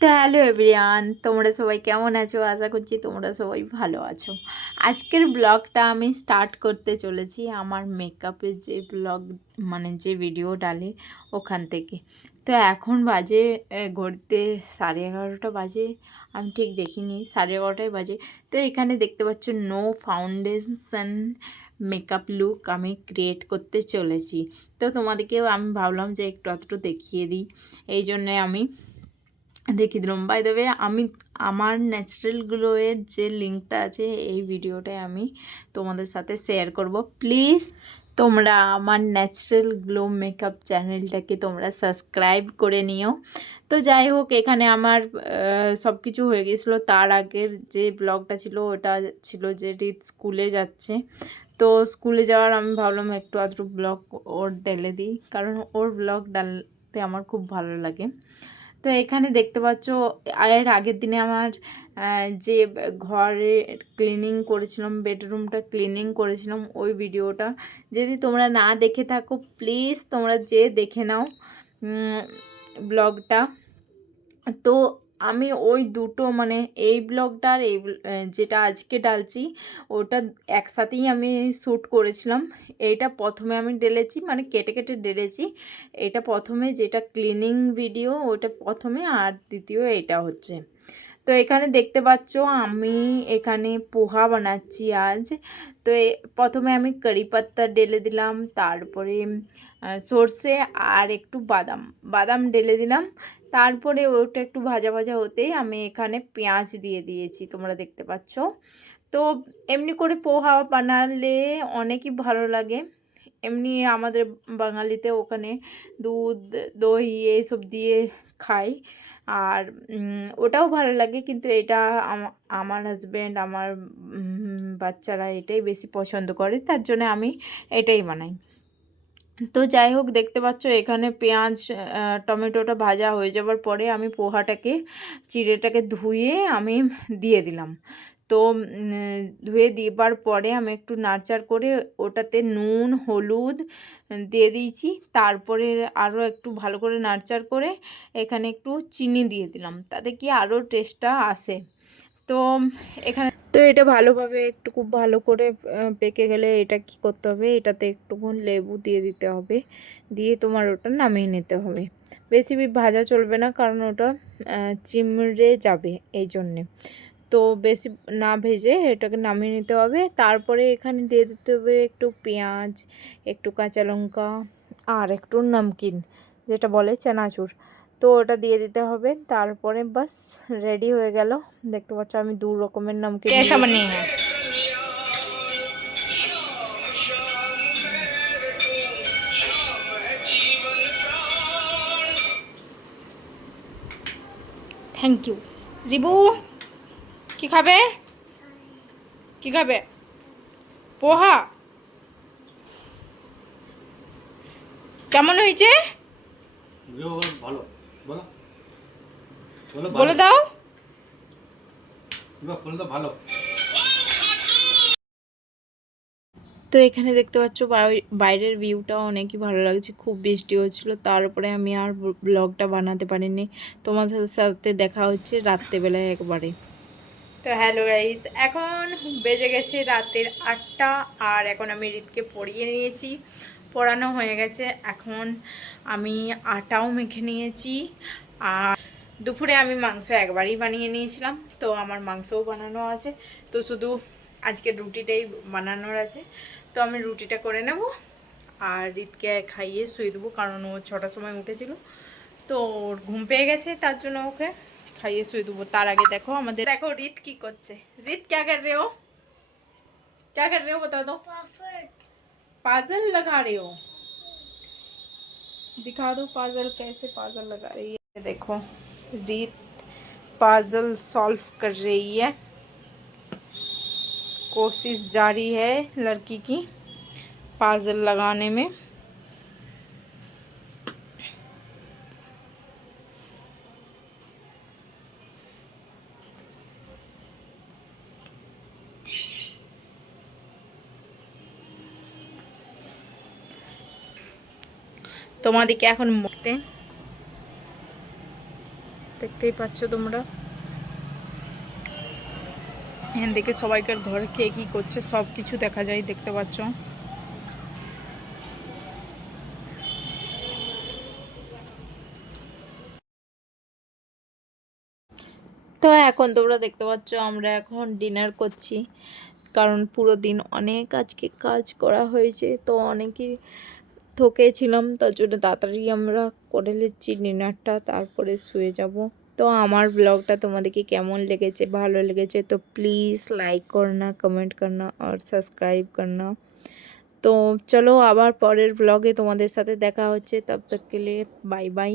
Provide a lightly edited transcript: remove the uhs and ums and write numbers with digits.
তো hello everyone, তোমরা সবাই কেমন আছো? আশা করছি তোমরা সবাই ভালো আছো। আজকের ব্লগটা আমি স্টার্ট করতে চলেছি আমার মেকআপের যে ব্লগ, মানে যে ভিডিও ডালে ওখান থেকে। তো এখন বাজে ঘড়িতে 11:30 বাজে, আমি ঠিক দেখিনি, 11:30 বাজে। তো এখানে দেখতে পাচ্ছ নো ফাউন্ডেশন মেকআপ লুক আমি ক্রিয়েট করতে চলেছি। তো তোমাদেরকেও আমি ভাবলাম যে একটু আধটু দেখিয়ে দিই, এই জন্যে আমি দেখিয়ে দিলাম। বাই দ্য ওয়ে, আমি আমার ন্যাচারাল গ্লোয়ের যে লিঙ্কটা আছে এই ভিডিওটায় আমি তোমাদের সাথে শেয়ার করব। প্লিজ তোমরা আমার ন্যাচারাল গ্লো মেকআপ চ্যানেলটাকে তোমরা সাবস্ক্রাইব করে নিও। তো যাই হোক, এখানে আমার সব কিছু হয়ে গেছিলো। তার আগের যে ব্লগটা ছিল ওটা ছিল যে রিত স্কুলে যাচ্ছে। তো স্কুলে যাওয়ার আমি ভাবলাম একটু আধটু ব্লগ ওর ঢেলে দিই, কারণ ওর ব্লগ ডালতে আমার খুব ভালো লাগে। তো এখানে দেখতে পাচ্ছ এর আগের দিনে আমার যে ঘরে ক্লিনিং করেছিলাম, বেডরুমটা ক্লিনিং করেছিলাম, ওই ভিডিওটা যদি তোমরা না দেখে থাকো প্লিজ তোমরা যে দেখে নাও ব্লগটা। তো আমি ওই দুটো, মানে এই ব্লগটা আর এই যেটা আজকে ডালছি ওটা একসাথেই আমি শ্যুট করেছিলাম। এইটা প্রথমে আমি ঢেলেছি, মানে কেটে কেটে ঢেলেছি। এটা প্রথমে যেটা ক্লিনিং ভিডিও ওটা প্রথমে, আর দ্বিতীয় এটা হচ্ছে। তো এখানে দেখতে পাচ্ছ আমি এখানে পোহা বানাচ্ছি আজ। তো প্রথমে আমি কারি পাত্তা ঢেলে দিলাম, তারপরে সর্ষে আর একটু বাদাম বাদাম ঢেলে দিলাম। তারপরে ওটা একটু ভাজা ভাজা হতেই আমি এখানে পেঁয়াজ দিয়ে দিয়েছি, তোমরা দেখতে পাচ্ছ। তো এমনি করে পোহা বানালে অনেকই ভালো লাগে। এমনি আমাদের বাঙালিতে ওখানে দুধ দই এইসব দিয়ে খাই, আর ওটাও ভালো লাগে। কিন্তু এটা আমার হাজব্যান্ড, আমার বাচ্চারা এটাই বেশি পছন্দ করে, তার জন্য আমি এটাই বানাই। তো যাই হোক, দেখতে পাচ্ছ এখানে পেঁয়াজ টমেটোটা ভাজা হয়ে যাওয়ার পরে আমি পোহাটাকে চিড়েটাকে ধুয়ে আমি দিয়ে দিলাম। তো ধুয়ে দেবার পরে আমি একটু নাড়চাড় করে ওটাতে নুন হলুদ দিয়ে দিয়েছি। তারপরে আরও একটু ভালো করে নাড়চাড় করে এখানে একটু চিনি দিয়ে দিলাম, তাতে কি আরও টেস্টটা আসে। তো এখানে তো এটা ভালোভাবে একটু খুব ভালো করে পেকে গেলে এটা কি করতে হবে, এটাতে একটুক্ষণ লেবু দিয়ে দিতে হবে, দিয়ে তোমার ওটা নামিয়ে নিতে হবে। বেশি ভাজা চলবে না, কারণ ওটা চিমড়ে যাবে এই জন্যে। তো বেশি না ভেজে এটাকে নামিয়ে নিতে হবে। তারপরে এখানে দিয়ে দিতে হবে একটু পেঁয়াজ, একটু কাঁচা লঙ্কা আর একটু নমকিন, যেটা বলে চানাচুর। তো ওটা দিয়ে দিতে হবে। তারপরে বাস রেডি হয়ে গেল। দেখতে পাচ্ছ আমি দু রকমের নমকিন দিয়েছি। Thank you. রিবু কি খাবে? কি খাবে? পোহা কেমন হয়েছে ভালো, বলো বলো বলে দাও। ভালো। তো এখানে দেখতে পাচ্ছ বাইরের ভিউটা অনেকই ভালো লাগছে, খুব বৃষ্টি হচ্ছিলো। তারপরে আমি আর ব্লগটা বানাতে পারিনি। তোমাদের সাথে দেখা হচ্ছে রাত্রেবেলায় একবারে। তো হ্যালো গাইস, এখন বেজে গেছে রাতের 8টা, আর এখন আমি রিতকে পড়িয়ে নিয়েছি, পড়ানো হয়ে গেছে। এখন আমি আটাও মেখে নিয়েছি। আর দুপুরে আমি মাংস একবারই বানিয়ে নিয়েছিলাম, তো আমার মাংসও বানানো আছে। তো শুধু আজকে রুটিটাই বানানোর আছে, তো আমি রুটিটা করে নেব আর রিতকে খাইয়ে শুয়ে দেবো, কারণ ও 6টার সময় উঠেছিল। তো ওর ঘুম পেয়ে গেছে, তার জন্য ওকে খাইয়ে শুয়ে দেবো। তার আগে দেখো আমাদের, দেখো রিত কি করছে। রিত क्या कर रहे हो? क्या कर रहे हो बता दो। पाजल लगा रहे हो? दिखा दो पाजल, कैसे पाजल लगा रही है। देखो रीत पाजल सॉल्व कर रही है, कोशिश जारी है लड़की की पाजल लगाने में। তোমাদেরকে এখন মুখতে দেখতেই পাচ্ছ তোমরা। এখান থেকে সবাইকার ঘরে কে কী করছে সব কিছু দেখা যায়, দেখতে পাচ্ছ। তো এখন তোমরা দেখতে পাচ্ছ আমরা এখন ডিনার করছি, কারণ পুরো দিন অনেক আজকে কাজ করা হয়েছে, তো অনেকই থকেছিলাম, তার জন্য তাড়াতাড়ি আমরা করে নিচ্ছি ডিনারটা, তারপরে শুয়ে যাব। তো আমার ব্লগটা তোমাদেরকে কেমন লেগেছে, ভালো লেগেছে তো প্লিज़ লাইক করনা, কमेंट करना और सब्सक्राइब करना। তো চলো আবার পরের ব্লগে তোমাদের সাথে দেখা হচ্ছে, তব তক के लिए बाय बाय।